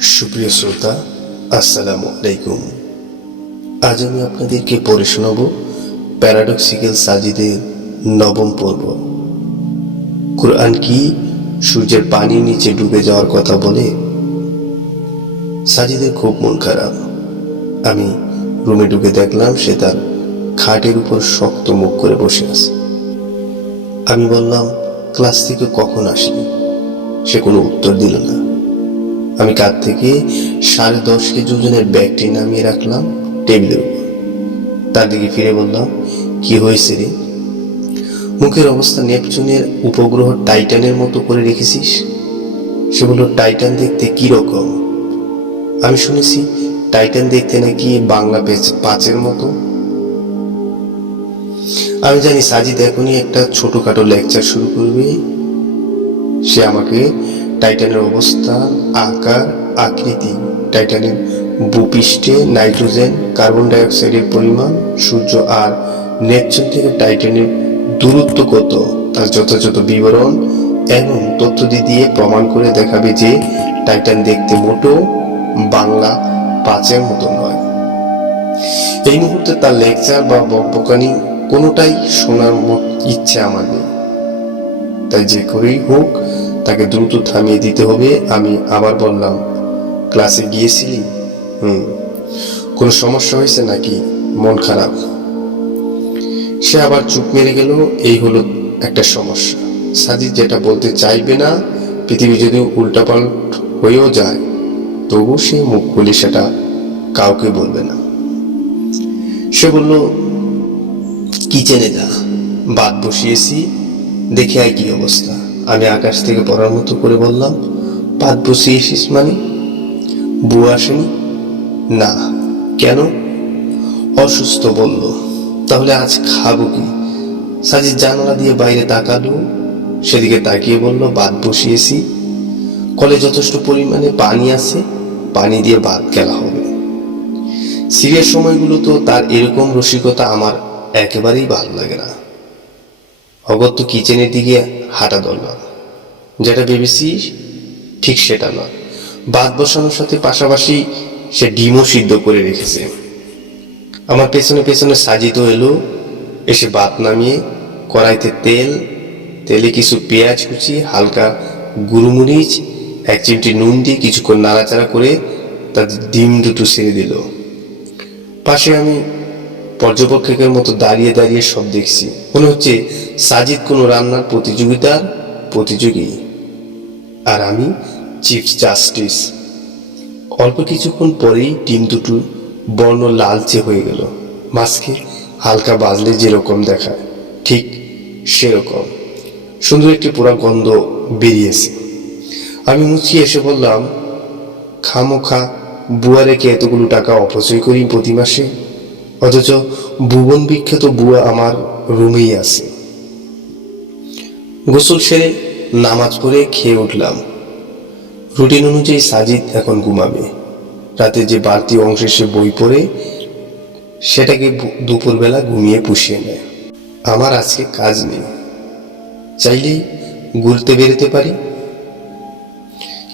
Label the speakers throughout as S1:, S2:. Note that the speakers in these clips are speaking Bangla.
S1: সুপ্রিয় শ্রোতা, আসসালামু আলাইকুম। আজ আমি আপনাদেরকে পড়ে শোনাব প্যারাডক্সিক্যাল সাজিদের নবম পর্ব। কোরআন কি সূর্যের পানির নিচে ডুবে যাওয়ার কথা বলে? সাজিদের খুব মন খারাপ। আমি রুমে ঢুকে দেখলাম সে তার খাটের উপর শক্ত মুখ করে বসে আছে। আমি বললাম, ক্লাস থেকে কখন আসলি সে কোনো উত্তর দিল না। আমি কাঁধ থেকে সাড়ে দশ কেজি ওজনের ব্যাগটি নামিয়ে রাখলাম টেবিলের উপর। তার দিকে ফিরে বললাম, কি হয়েছে রে? মুখের অবস্থা নেপচুনের উপগ্রহ টাইটানের মতো করে রেখেছিস? সে বলল, টাইটান দেখতে কি রকম? আমি শুনেছি, টাইটান দেখতে নাকি বাংলা পেচ- পাঁচের মতো। আমি জানি সাজিদ এখনই একটা ছোটখাটো লেকচার শুরু করবে। সে আমাকে টাইটানের অবস্থা, আকার, আকৃতি। টাইটানের ভূপৃষ্ঠে নাইট্রোজেন, কার্বন ডাইঅক্সাইডের পরিমাণ, সূর্য আর নেপচুন থেকে টাইটানের দূরত্ব কত, তার যথাযথ বিবরণ এবং তথ্য দিয়ে প্রমাণ করে দেখাবে যে টাইটান দেখতে মোটো, বাংলা, পাঁচের মতো নয়। এই মুহূর্তে তার লেকচার বা বকবকানি কোনোটাই শোনার ইচ্ছে নেই। তাই যে করেই হোক তাকে দ্রুত থামিয়ে দিতে হবে, আমি আবার বললাম, ক্লাসে গিয়েছিলি? হুম। কোনো সমস্যা হয়েছে নাকি? মন খারাপ? সে আবার চুপ মেরে গেল, এই হলো একটা সমস্যা। সাজিদ যেটা বলতে চাইবে না, পৃথিবী যদি উল্টাপাল্ট হয়েও যায়, তবু সে মুখ খুলে সেটা কাউকে বলবে না। সে বলল, কিচেনে যা, বাদ বসিয়েছি, দেখে আয় কি অবস্থা। আমি আকাশ থেকে পড়ার মতো করে বললাম ভাত বসিয়েছিস মানে? বুয়া আসেনি? না। কেন? অসুস্থ, বলল। তাহলে আজ খাব কি? সাজিদ জানালা দিয়ে বাইরে তাকালো, সেদিকে তাকিয়ে বলল ভাত বসিয়েছি কলে যথেষ্ট পরিমাণে পানি আছে, পানি দিয়ে ভাত খেলা হবে। সিরিয়াস সময়গুলো তো তার এরকম রসিকতা আমার একেবারেই ভালো লাগে না। অগত্য কিচেনের দিকে হাঁটা দরকার যেটা ভেবেছিস ঠিক সেটা নয়। ভাত বসানোর সাথে পাশাপাশি সে ডিমও সিদ্ধ করে রেখেছে। আমার পেছনে পেছনে সাজিত এলো, এসে ভাত নামিয়ে কড়াইতে তেল, তেলে কিছু পেঁয়াজ কুচি, হালকা গুরুমরিচ এক চিমটি নুন দিয়ে কিছুক্ষণ নাড়াচাড়া করে তার ডিম দুটো ছেড়ে দিল। পাশে আমি পর্যবেক্ষকের মতো দাঁড়িয়ে দাঁড়িয়ে সব দেখছি। মনে হচ্ছে সাজিদ কোনো রান্নার প্রতিযোগিতার প্রতিযোগী। আর আমি চিফ জাস্টিস। অল্প কিছুক্ষণ পরেই ডিম দুটো বর্ণ লালচে হয়ে গেল। মাছকে হালকা বাজলে যেরকম দেখায়, ঠিক সেরকম। সুন্দর একটি পোড়া গন্ধ বেরিয়েছে। আমি মুচিয়ে এসে বললাম, খামোখা বুয়া রেখে এতগুলো টাকা অপচয় করি প্রতি মাসে? অথচ ভুবন বিখ্যাত বুয়া আমার রুমেই আছে। গোসল সেরে নামাজ পড়ে খেয়ে উঠলাম। রুটিন অনুযায়ী সাজিদ এখন ঘুমাবে। রাতে যে বাড়তি অংশে সে বই পড়ে, সেটাকে দুপুরবেলা ঘুমিয়ে পুষিয়ে নেয়। আমার আজকে কাজ নেই। চাইলেই ঘুরতে বেরোতে পারি।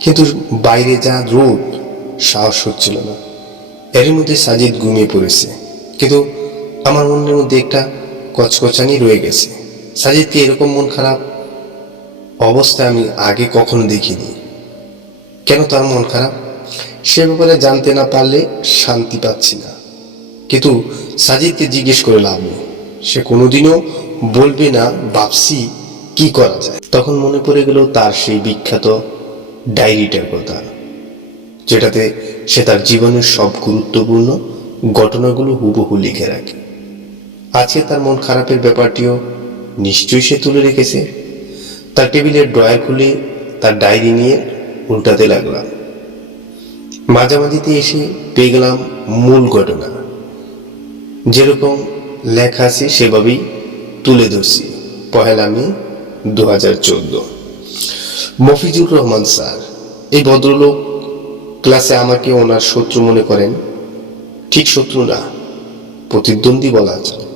S1: কিন্তু বাইরে যা রোদ, সাহস হচ্ছিল না। এর মধ্যে সাজিদ ঘুমিয়ে পড়েছে। কিন্তু আমার মনের মধ্যে একটা কচকচানি রয়ে গেছে। সাজিদকে এরকম মন খারাপ অবস্থা আমি আগে কখনো দেখিনি। কেন তার মন খারাপ? সে ব্যাপারে জানতে না পারলে শান্তি পাচ্ছি না। কিন্তু সাজিদকে জিজ্ঞেস করে লাভ নেই। সে কোনোদিনও বলবে না বাপসি কি করা যায়? তখন মনে পড়ে গেল তার সেই বিখ্যাত ডায়েরিটার কথা, যেটাতে সে তার জীবনের সব গুরুত্বপূর্ণ ঘটনাগুলো হুবহু লিখে রাখে। আজকে তার মন খারাপের ব্যাপারটিও নিশ্চয়ই সে তুলে রেখেছে। তার টেবিলের ড্রয়ার খুলে তার ডায়েরি নিয়ে উল্টাতে লাগলাম। মাঝামাঝিতে এসে পেয়ে গেলাম মূল ঘটনা। যেরকম লেখা আছে সেভাবেই তুলে ধরছি। পহেলা মে দু হাজার চোদ্দ। মফিজুর রহমান স্যার, এই ভদ্রলোক ক্লাসে আমাকে ওনার শত্রু মনে করেন? ঠিক শত্রু না প্রতিদ্বন্দ্বী বলা যায়।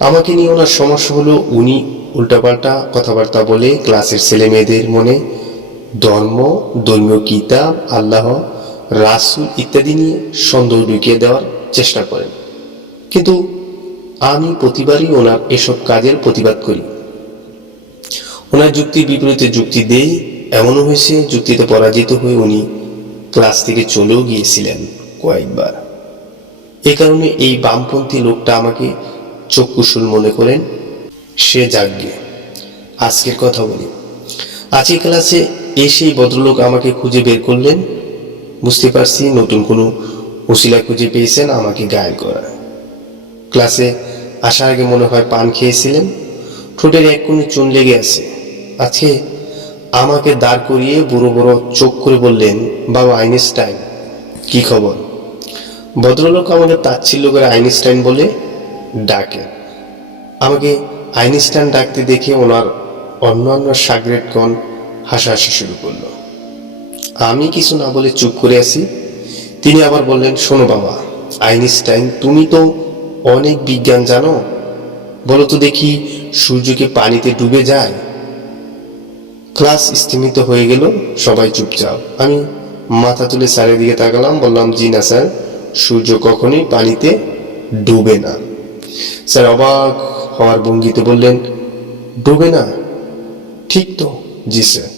S1: আমাকে নিয়ে ওনার সমস্যা হলো, উনি উল্টাপাল্টা কথাবার্তা বলে ক্লাসের ছেলে মেয়েদের মনে ধর্ম, ধর্মীয় কিতাব, আল্লাহ, রাসুল ইত্যাদি নিয়ে সন্দেহ ঢুকিয়ে দেওয়ার চেষ্টা করেন। কিন্তু আমি প্রতিবারই ওনার এসব কাজের প্রতিবাদ করি। ওনার যুক্তির বিপরীতে যুক্তি দেই, এমনও হয়েছে যুক্তিতে পরাজিত হয়ে উনি ক্লাস থেকে চলেও গিয়েছিলেন কয়েকবার। এ কারণে এই বামপন্থী লোকটা আমাকে চক্ষুশুল মনে করেন, সে যাজ্ঞে। আজকের কথা বলি। আজকে ক্লাসে এসেই ভদ্রলোক আমাকে খুঁজে বের করলেন। বুঝতে পারছি নতুন কোনো উসিলা খুঁজে পেয়েছেন আমাকে গায়েল করা ক্লাসে আসার আগে মনে হয় পান খেয়েছিলেন। ঠোঁটের এক কোণে চুন লেগে আছে। আজকে আমাকে দাঁড় করিয়ে বড় বড় চোখ করে বললেন, বাবা, আইনস্টাইন, কি খবর? ভদ্রলোক আমাকে তাচ্ছিল্য করে আইনস্টাইন বলে ডাকে। আমাকে আইনস্টাইন ডাকতে দেখে ওনার অন্যান্য সাগরেটগণ হাসাহাসি শুরু করল। আমি কিছু না বলে চুপ করে আছি। তিনি আবার বললেন, শোনো বাবা, আইনস্টাইন, তুমি তো অনেক বিজ্ঞান জানো। বলো তো দেখি সূর্যকে পানিতে ডুবে যায়? ক্লাস স্থিমিত হয়ে গেল, সবাই চুপচাপ। আমি মাথা তুলে স্যারের দিকে তাকালাম, বললাম, জি না, স্যার। সূর্য কখনোই পানিতে ডুবে না। স্যার অবাক হওয়ার ভঙ্গিতে বললেন, ডুবে না? ঠিক তো, জি স্যার।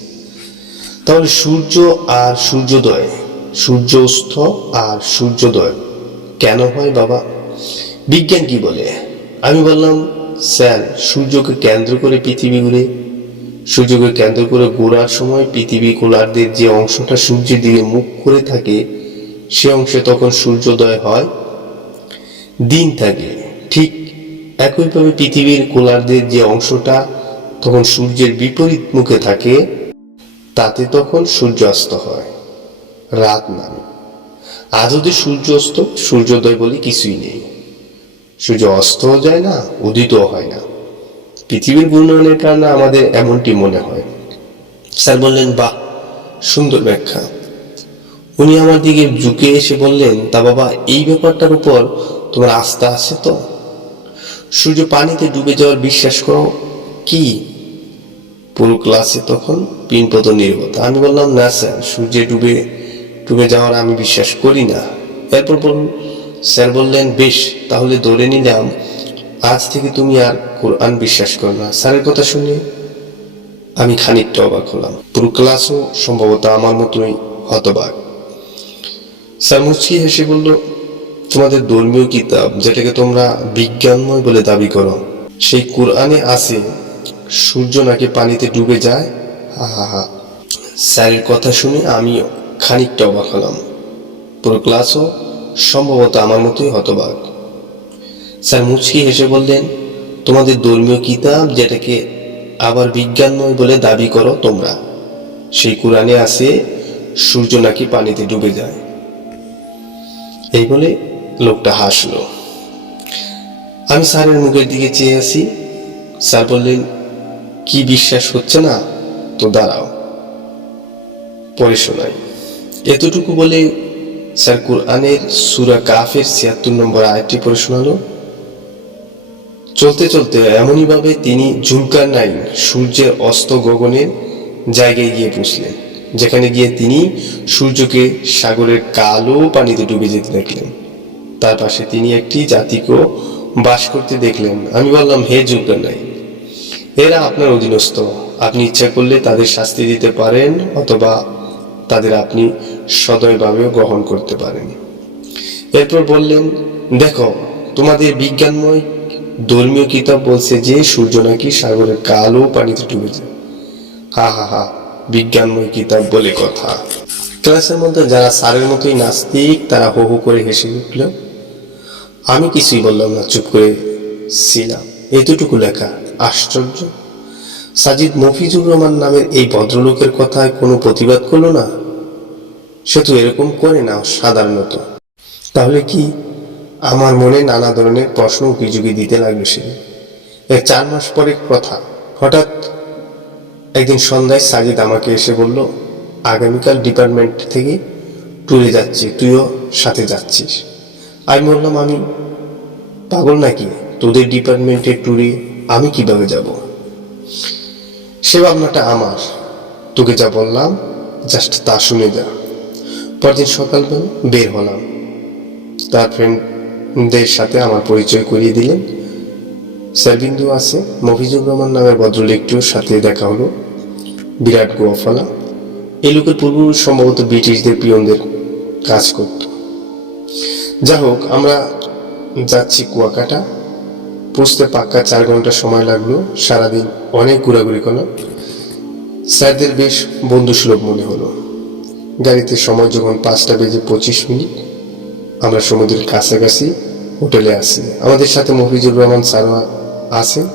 S1: তাহলে সূর্য আর সূর্যোদয় সূর্য অস্ত আর সূর্যোদয় কেন হয় বাবা? বিজ্ঞান কি বলে? আমি বললাম, স্যার, সূর্যকে কেন্দ্র করে পৃথিবী ঘুরে সূর্যকে কেন্দ্র করে ঘোরার সময় পৃথিবী গোলার্ধের যে অংশটা সূর্যের দিকে মুখ করে থাকে সে অংশে তখন সূর্যোদয় হয়, দিন থাকে। ঠিক একইভাবে পৃথিবীর গোলার্ধের যে অংশটা তখন সূর্যের বিপরীত মুখে থাকে, তাতে তখন সূর্যাস্ত হয়, রাত নামে। আজ যদি সূর্য অস্ত সূর্যোদয় বলে কিছুই নেই। সূর্য অস্তও যায় না, উদিতও হয় না। পৃথিবীর ঘূর্ণয়নের কারণে আমাদের এমনটি মনে হয়। স্যার বললেন, বাহ, সুন্দর ব্যাখ্যা। উনি আমার দিকে ঝুঁকে এসে বললেন, তা বাবা, এই ব্যাপারটার উপর তোমার আস্থা আছে তো? সূর্য পানিতে ডুবে যাওয়ার বিশ্বাস করো কি? পুরো ক্লাসে তখন পিনপত নির্গত আমি বললাম, না স্যার, সূর্যে ডুবে ডুবে যাওয়ার আমি বিশ্বাস করি না। এরপর বল, স্যার বললেন, বেশ, তাহলে ধরে নিলাম, আজ থেকে তুমি আর কোরআন বিশ্বাস করো না। স্যারের কথা শুনে আমি খানিকটা অবাক হলাম। পুরো ক্লাসও সম্ভবত আমার মতোই হতবাক। স্যার হেসে বলল, তোমাদের ধর্মীয় কিতাব যেটাকে তোমরা বিজ্ঞানময় বলে দাবি করো, সেই কোরআনে আছে, সূর্য নাকি পানিতে ডুবে যায়? হা হা হা স্যারের কথা শুনে আমি খানিকটা অবাক হলাম। পুরো ক্লাসও সম্ভবত আমার মতোই হতবাক। স্যার মুচকি হেসে বললেন, তোমাদের ধর্মীয় কিতাব যেটাকে আবার বিজ্ঞানময় বলে দাবি করো তোমরা, সেই কোরআনে আছে, সূর্য নাকি পানিতে ডুবে যায়। এই বলে লোকটা হাসলো। আমি স্যারের মুখের দিকে চেয়ে আছি। স্যার বললেন, কি বিশ্বাস হচ্ছে না? তো দাঁড়াও পরে শোনাই। এতটুকু বলে স্যার কোরআনের সুরা কাফের ছিয়াত্তর নম্বর আয়টি পড়ে শোনালো। চলতে চলতে এমনই ভাবে তিনি ঝুলকার নাই সূর্যের অস্ত গগনের জায়গায় গিয়ে পৌঁছলেন যেখানে গিয়ে তিনি সূর্যকে সাগরের কালো পানিতে ডুবে যেতে দেখলেন। তার পাশে তিনি একটি জাতিকেও বাস করতে দেখলেন। আমি বললাম, হে জুলকার নাই এরা আপনার অধীনস্থ। আপনি ইচ্ছা করলে তাদের শাস্তি দিতে পারেন অথবা তাদের আপনি সদয়ভাবেও গ্রহণ করতে পারেন। এরপর বললেন, দেখো, তোমাদের বিজ্ঞানময় ধর্মীয় কিতাব বলছে যে সূর্য নাকি সাগরের কালো পানিতে ডুবে যায়। হা হা হা বিজ্ঞানময় কিতাব বলে কথা। ক্লাসের মধ্যে যারা স্যারের মতোই নাস্তিক, তারা হো করে হেসে উঠল। আমি কিছুই বললাম না, চুপ করে ছিলাম। এতটুকু লেখা আশ্চর্য। সাজিদ মফিজুর রহমান নামের এই ভদ্রলোকের কথায় কোনো প্রতিবাদ করল না? সে তো এরকম করে না সাধারণত তাহলে কি আমার মনে নানা ধরনের প্রশ্ন অভিযোগে দিতে লাগল সে? চার মাস পরে কথা। হঠাৎ একদিন সন্ধ্যায় সাজিদ আমাকে এসে বলল, আগামীকাল ডিপার্টমেন্ট থেকে ট্যুরে যাচ্ছি, তুইও সাথে যাচ্ছিস। আমি বললাম, আমি পাগল নাকি? তোদের ডিপার্টমেন্টের ট্যুরে আমি কীভাবে যাব? সে ভাবনাটা আমার। তোকে যা বললাম জাস্ট তা শুনে যা। পরদিন সকালবেলা বের হলাম। তার ফ্রেন্ডদের সাথে আমার পরিচয় করিয়ে দিলেন। স্যার বিন্দু আছে, মফিজুর রহমান নামের ভদ্রলোকটির সাথে দেখা হলো। বিরাট গোয়াফালা। এই লোকের পূর্বপুরুষ সম্ভবত ব্রিটিশদের পিয়নদের কাজ করত। যা হোক, আমরা যাচ্ছি কুয়াকাটা। পৌঁছতে পাক্কা চার ঘণ্টা সময় লাগল, সারাদিন অনেক ঘোরাঘুরি করলাম স্যারদের বেশ বন্ধুসুলভ মনে হলো। গাড়িতে সময় যখন পাঁচটা বেজে পঁচিশ মিনিট, আমরা সমুদ্রের কাছাকাছি হোটেলে আসি আমাদের সাথে মফিজুর রহমান স্যার আছেন।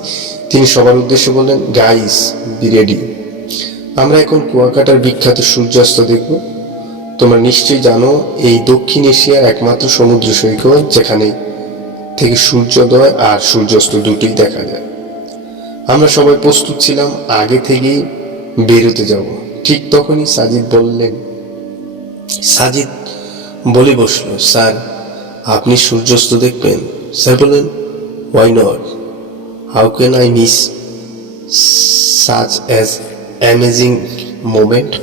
S1: তিনি সবার উদ্দেশ্যে বললেন গাইস বি রেডি আমরা এখন কুয়াকাটার বিখ্যাত সূর্যাস্ত দেখব। তোমরা নিশ্চয়ই জানো, এই দক্ষিণ এশিয়ার একমাত্র সমুদ্র সৈকত যেখানে থেকে সূর্যোদয় আর সূর্যাস্ত দুটি দেখা যায়। আমরা সবাই প্রস্তুত ছিলাম, আগে থেকেই বেরোতে যাব। ঠিক তখনই সাজিদ বললেন, সাজিদ বলে বসল, স্যার, আপনি সূর্যাস্ত দেখবেন? স্যার বললেন why not how can I miss such as amazing moment.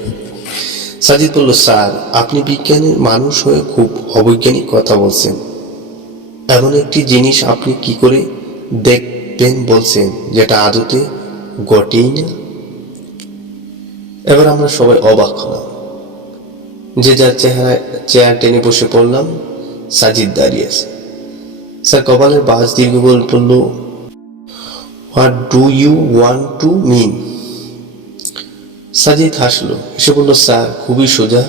S1: Sajid বলল, স্যার, আপনি বিজ্ঞানের মানুষ হয়ে খুব অবৈজ্ঞানিক কথা বলছেন। এমন একটি জিনিস আপনি কি করে দেখবেন বলছেন, যেটা আদতে ঘটেই না? এবার আমরা সবাই অবাক হলাম। যে যার চেহারা, চেয়ার টেনে বসে পড়লাম, সাজিদ দাঁড়িয়ে আছে। স্যার, কপালের বাস দীর্ঘ বল পড়ল what do you want to mean Sajid হাসলো। এসে বলল, স্যার, খুবই সোজা।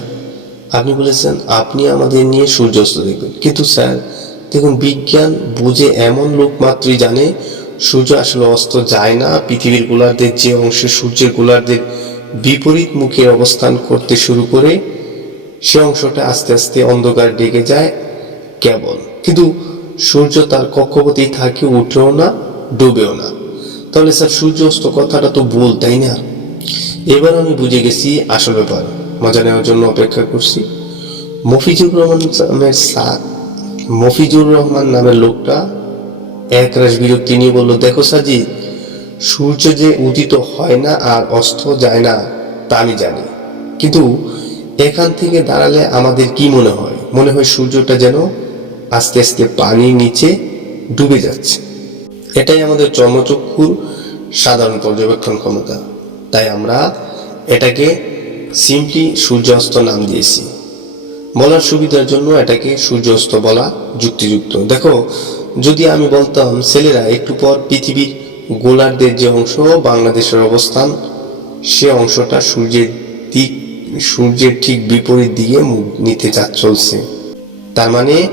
S1: আপনি বলেছেন, আপনি আমাদের নিয়ে সূর্যাস্ত দেখবেন। কিন্তু স্যার, দেখুন, বিজ্ঞান বুঝে এমন লোক মাত্রই জানে, সূর্য আসলে অস্ত যায় না। পৃথিবীর গোলার্ধের যে অংশে সূর্যের গোলার্ধের বিপরীত মুখে অবস্থান করতে শুরু করে, সে অংশটা আস্তে আস্তে অন্ধকার ডেকে যায় কেবল। কিন্তু সূর্য তার কক্ষপথেই থাকে, উঠেও না, ডুবেও না। তাহলে স্যার সূর্য অস্ত কথাটা তো ভুল, তাই না? এবার আমি বুঝে গেছি আসল ব্যাপার। মজা নেওয়ার জন্য অপেক্ষা করছি। মফিজুর রহমান নামের সা- মফিজুর রহমান নামের লোকটা এক রাশ বিরক্তি নিয়ে বলল, দেখো সাজি, সূর্য যে উদিত হয় না আর অস্ত যায় না, তা আমি জানি। কিন্তু এখান থেকে দাঁড়ালে আমাদের কি মনে হয়? মনে হয় সূর্যটা যেন আস্তে আস্তে পানির নিচে ডুবে যাচ্ছে। এটাই আমাদের চর্মচক্ষুর সাধারণ পর্যবেক্ষণ ক্ষমতা। তাই আমরা এটাকে সিম্পলি সূর্যাস্ত নাম দিয়েছি। বলার সুবিধার জন্য এটাকে সূর্যাস্ত বলা যুক্তিযুক্ত। দেখো, যদি আমি বলতাম, ছেলেরা, একটু পর পৃথিবীর গোলার্ধের যে অংশ, বাংলাদেশের অবস্থান, সে অংশটা সূর্যের দিক, সূর্যের ঠিক বিপরীত দিকে মুখ নিতে যা চলছে। তার মানে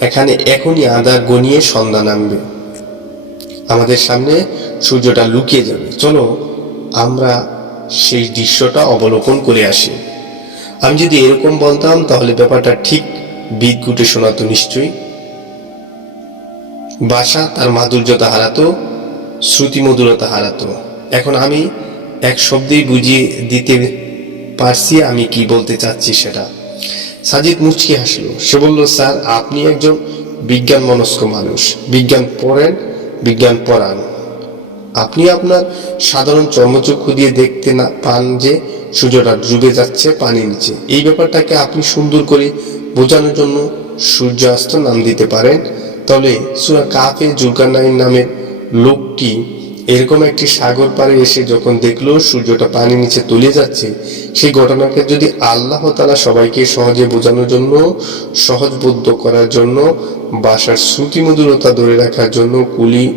S1: এখানে এখনই আধার গনিয়ে সন্ধ্যা নামবে। আমাদের সামনে সূর্যটা লুকিয়ে যাবে। চলো আমরা সেই দৃশ্যটা অবলোকন করে আসি। আমি যদি এরকম বলতাম, তাহলে ব্যাপারটা ঠিক বিদঘুটে শোনাতো নিশ্চয়ই। বাসা তার মাধুর্যতা হারাতো, শ্রুতিমধুরতা হারাতো। এখন আমি এক শব্দেই বুঝিয়ে দিতে পারছি আমি কি বলতে চাচ্ছি সেটা। সাজিদ মুচকি হাসলো। সে বলল, স্যার, আপনি একজন বিজ্ঞান মনস্ক মানুষ। বিজ্ঞান পড়েন, বিজ্ঞান পড়ান। আপনি আপনার সাধারণ চর্মচক্ষু দিয়ে দেখতে না পান যে সূর্যটা ডুবে যাচ্ছে পানির নিচে। এই ব্যাপারটাকে আপনি সুন্দর করে বোঝানোর জন্য সূর্যাস্ত নাম দিতে পারেন। তবে সুরা কাফে জুলকারনাইন নামের লোকটি এরকম একটি সাগর পাড়ে এসে যখন দেখল সূর্যটা পানির নিচে তলিয়ে যাচ্ছে, সেই ঘটনাকে যদি আল্লাহ তালা সবাইকে সহজে বোঝানোর জন্য, সহজবোধ্য করার জন্য, বাসার শ্রুতিমধুরতা ধরে রাখার জন্য কুলি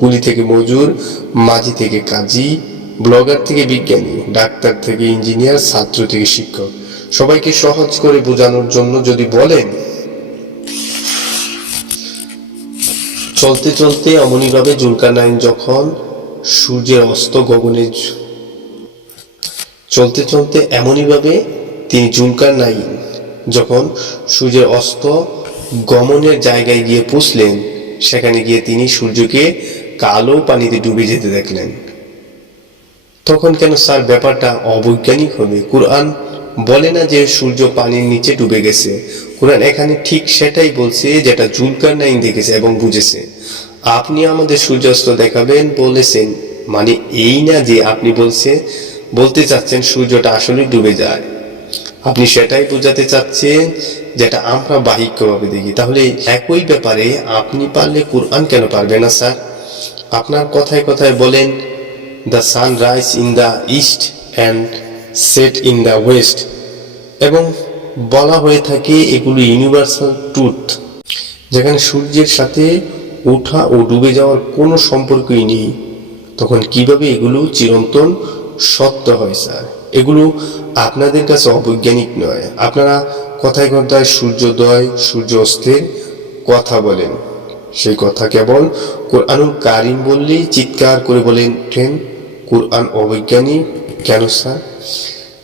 S1: কুলি থেকে মজুর, মাঝি থেকে কাজী, ব্লগার থেকে বিজ্ঞানী, ডাক্তার থেকে ইঞ্জিনিয়ার, ছাত্র থেকে শিক্ষক। সবাইকে সহজ করে বোঝানোর জন্য যদি বলেন, চলতে চলতে অমনিভাবে জুলকারনাইন যখন সূর্যের অস্ত গগনে চলতে চলতে এমনইভাবে তিনি জুলকার নাইন যখন সূর্যের অস্ত গমনের জায়গায় গিয়ে পৌঁছলেন সেখানে গিয়ে তিনি সূর্যকে কালো পানিতে ডুবে যেতে দেখলেন। তখন কেন স্যার? ব্যাপারটা অবৈজ্ঞানিক হবে। কোরআন বলে না যে সূর্য পানির নিচে ডুবে গেছে। কোরআন এখানে ঠিক সেটাই বলছে যেটা জুলকার নাইন দেখেছে এবং বুঝেছে। আপনি আমাদের সূর্যাস্ত দেখাবেন বলেছেন। মানে এই না যে আপনি বলছে, বলতে চাচ্ছেন সূর্যটা আসলে ডুবে যায়। আপনি সেটাই বোঝাতে চাচ্ছেন যেটা আমরা বাহিকভাবে দেখি। তাহলে একই ব্যাপারে আপনি পারলে কোরআন কেন পারবে না, স্যার? আপনার কথায় কথায় বলেন the sun rise in the east and set in the west এবং বলা হয়ে থাকে এগুলো ইউনিভার্সাল ট্রুথ যেখানে সূর্যের সাথে ওঠা ও ডুবে যাওয়ার কোনো সম্পর্কই নেই, তখন কীভাবে এগুলো চিরন্তন সত্য হয়, স্যার? এগুলো আপনাদের কাছে অবৈজ্ঞানিক নয়। আপনারা কথায় কথায় সূর্যোদয়, সূর্য অস্তের কথা বলেন। সেই কথা কেবল কোরআনুল কারিম বললেই চিৎকার করে বলেন ট্রেন কোরআন অবৈজ্ঞানিক কেন, স্যার?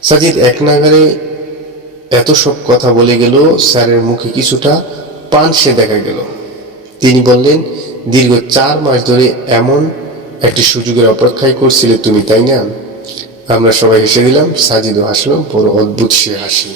S1: সাজিদ, এক নাগারে এত সব কথা বলে গেল, স্যারের মুখে কিছুটা পানসে দেখা গেল। তিনি বললেন, দীর্ঘ চার মাস ধরে এমন একটি সুযোগের অপেক্ষায় করছিলে তুমি, তাই না? আমরা সবাই হেসে দিলাম সাজিদও হাসলো বড় অদ্ভুত সে হাসি।